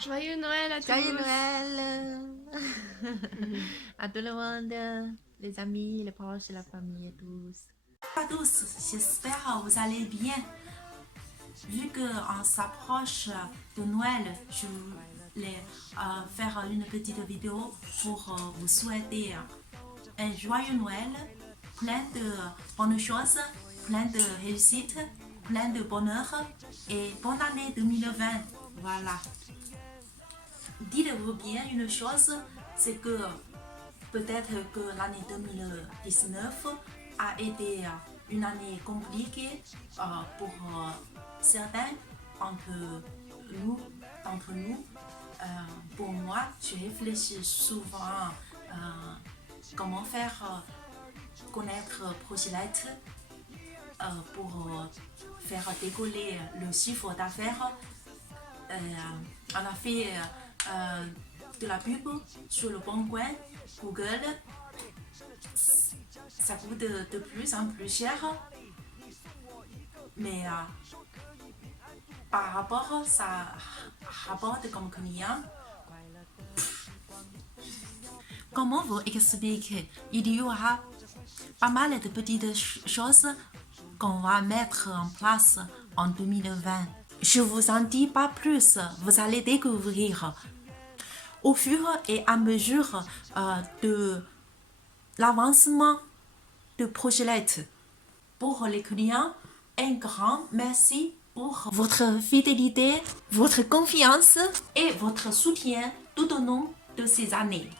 Joyeux Noël à tous. Joyeux Noël à tout le monde, les amis, les proches, la famille et tous. Bonjour à tous, j'espère que vous allez bien. Vu qu'on s'approche de Noël, je voulais faire une petite vidéo pour vous souhaiter un joyeux Noël, plein de bonnes choses, plein de réussite, plein de bonheur et bonne année 2020. Voilà. Dites-vous bien une chose, c'est que peut-être que l'année 2019 a été une année compliquée pour certains d'entre nous. Pour moi, je réfléchis souvent comment faire connaître Prochilette pour faire décoller le chiffre d'affaires. On a fait de la pub sur le Bon Coin, Google. Ça coûte de plus en plus cher, mais par rapport, ça rapporte comme client. Comment vous expliquer? Il y aura pas mal de petites choses qu'on va mettre en place en 2020. Je vous en dis pas plus, vous allez découvrir. Au fur et à mesure de l'avancement de Prochilette. Pour les clients, un grand merci pour votre fidélité, votre confiance et votre soutien tout au long de ces années.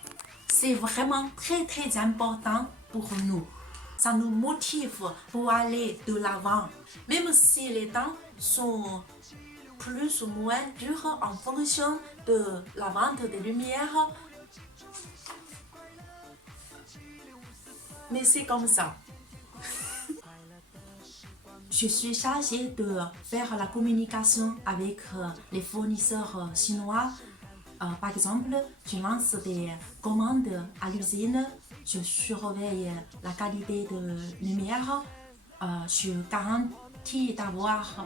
C'est vraiment très important pour nous. Ça nous motive pour aller de l'avant, même si les temps sont plus ou moins durs en fonction de la vente des lumières. Mais c'est comme ça. Je suis chargée de faire la communication avec les fournisseurs chinois. Par exemple, je lance des commandes à l'usine, je surveille la qualité de lumière, je garantis d'avoir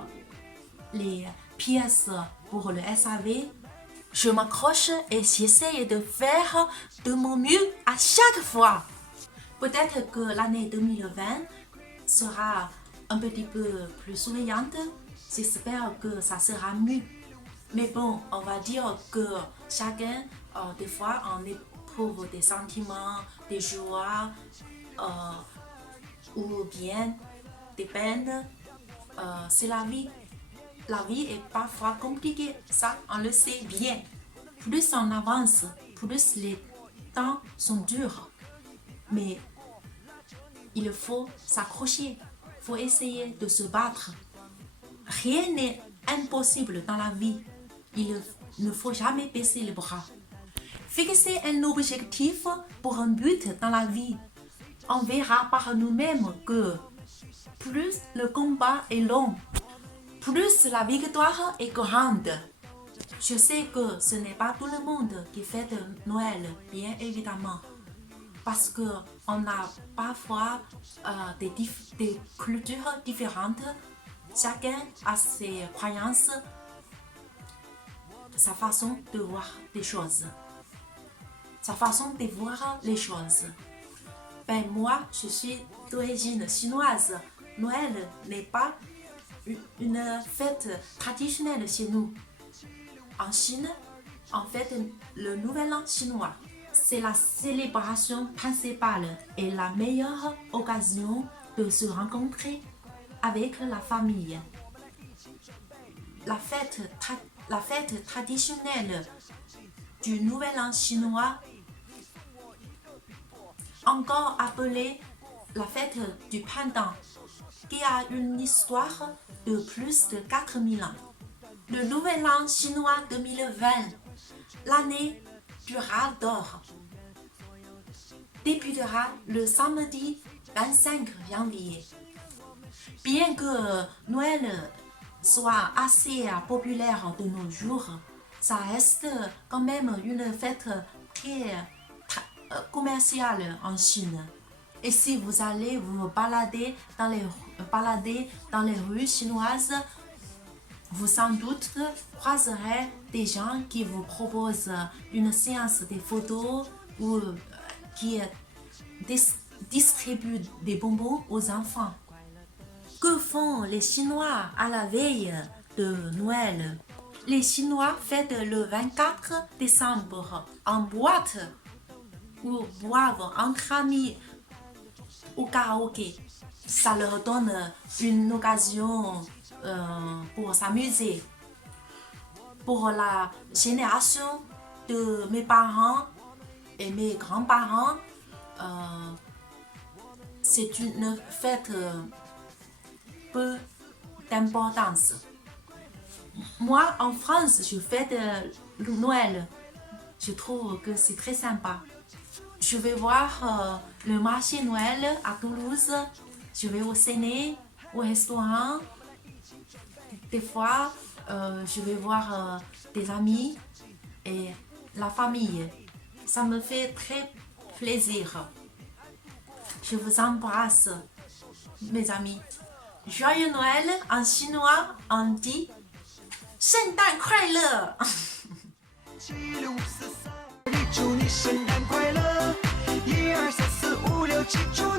les pièces pour le SAV. Je m'accroche et j'essaye de faire de mon mieux à chaque fois. Peut-être que l'année 2020 sera un petit peu plus souriante. J'espère que ça sera mieux. Mais bon, on va dire que chacun, des fois, on éprouve des sentiments, des joies ou bien des peines. C'est la vie. La vie est parfois compliquée, ça on le sait bien. Plus on avance, plus les temps sont durs. Mais il faut s'accrocher, il faut essayer de se battre. Rien n'est impossible dans la vie. Il ne faut jamais baisser les bras. Fixer un objectif pour un but dans la vie. On verra par nous-mêmes que plus le combat est long, plus la victoire est grande. Je sais que ce n'est pas tout le monde qui fête Noël, bien évidemment. Parce qu'on a parfois des cultures différentes. Chacun a ses croyances, sa façon de voir les choses. Sa façon de voir les choses. Ben moi, je suis d'origine chinoise. Noël n'est pas une fête traditionnelle chez nous. En Chine, on fête le Nouvel An chinois. C'est la célébration principale et la meilleure occasion de se rencontrer avec la famille. La fête traditionnelle du Nouvel An chinois, encore appelée la fête du printemps, qui a une histoire de plus de 4000 ans. Le Nouvel An chinois 2020, l'année du rat d'or, débutera le samedi 25 janvier. Bien que Noël soit assez populaire de nos jours, ça reste quand même une fête très commerciale en Chine. Et si vous allez vous balader dans les rues chinoises, vous sans doute croiserez des gens qui vous proposent une séance de photos ou qui distribuent des bonbons aux enfants. Que font les Chinois à la veille de Noël? Les Chinois fêtent le 24 décembre en boîte ou boivent entre amis au karaoké. Ça leur donne une occasion pour s'amuser. Pour la génération de mes parents et mes grands-parents, c'est une fête peu d'importance. Moi, en France, je fête le Noël. Je trouve que c'est très sympa. Je vais voir le marché Noël à Toulouse. Je vais au ciné, au restaurant. Des fois, je vais voir des amis et la famille. Ça me fait très plaisir. Je vous embrasse, mes amis. Joyeux Noël, en chinois, on dit 圣诞快乐。祝你圣诞快乐！1、2、3、4、5、6、7，祝